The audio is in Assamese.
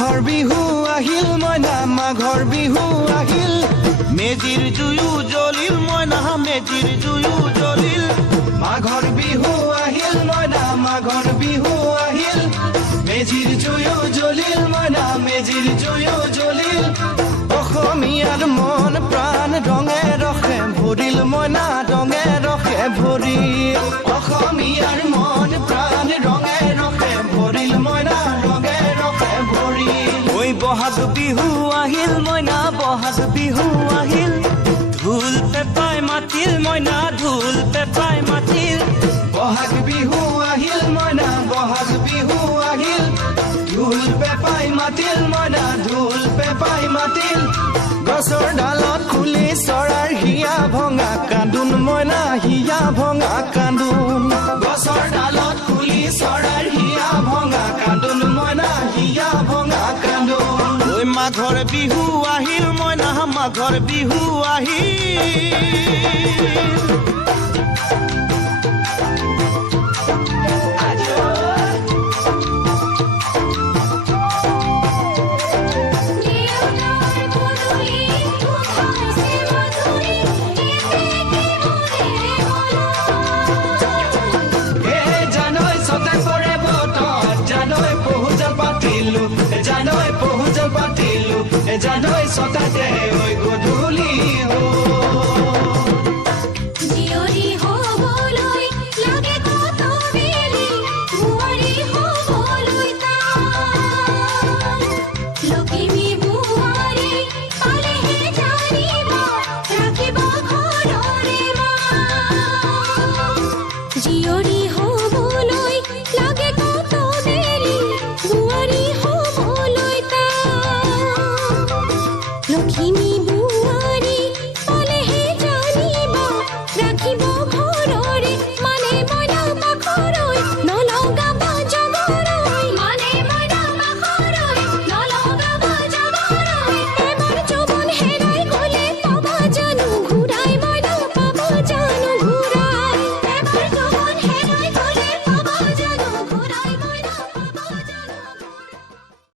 মাঘৰ বিহু আহিল মইনা মাঘৰ বিহু আহিল মেজিৰ জুয়ো জ্বলিল মইনা মেজিৰ জুয়ো জ্বলিল মাঘৰ বিহু আহিল মইনা মাঘৰ বিহু আহিল মেজিৰ জুয়ো জ্বলিল মইনা মেজিৰ জুয়ো জ্বলিল অসমীয়াৰ মন প্ৰাণ ৰঙে ৰখে ভৰিল মইনা ৰঙে ৰখে ভৰিল অসমীয়াৰ মন প্ৰাণ ৰঙে ৰখে ভৰিল মইনা ৰঙে ৰখে ভৰিল ঐ বহাগ বিহু আহিল মইনা বহাগ বিহু আহিল ঢোল পেপাই মাতিল মইনা ঢোল পেপাই মাতিল বহাগ বিহু আহিল মইনা বহাগ বিহু আহিল ঢোল পেপাই মাতিল মইনা ঢোল পেপাই মাতিল গছৰ ডালত খুলি চৰাৰ হিয়া ভঙা কান্দোন মইনা হিয়া ভঙা কান্দোন গছৰ ডালত খুলি চৰাৰ হিয়া ভঙা কান্দোন মইনা হিয়া ভঙা কান্দোন ঐ মাঘৰ বিহু আহিল মইনা মাঘৰ বিহু আহিল জানৈ সতাতে ওই গধূলি হো জিয়ৰি হবলৈ লাগে কত বেলি বুৱাৰী হবলৈ তাই লখিমী বুৱাৰী পালেহে জানিব ৰাখিব ঘৰৰে মা জিয়ৰি হবলৈ লাগে কত বেলি বুৱাৰী হবলৈ তাই লখিমী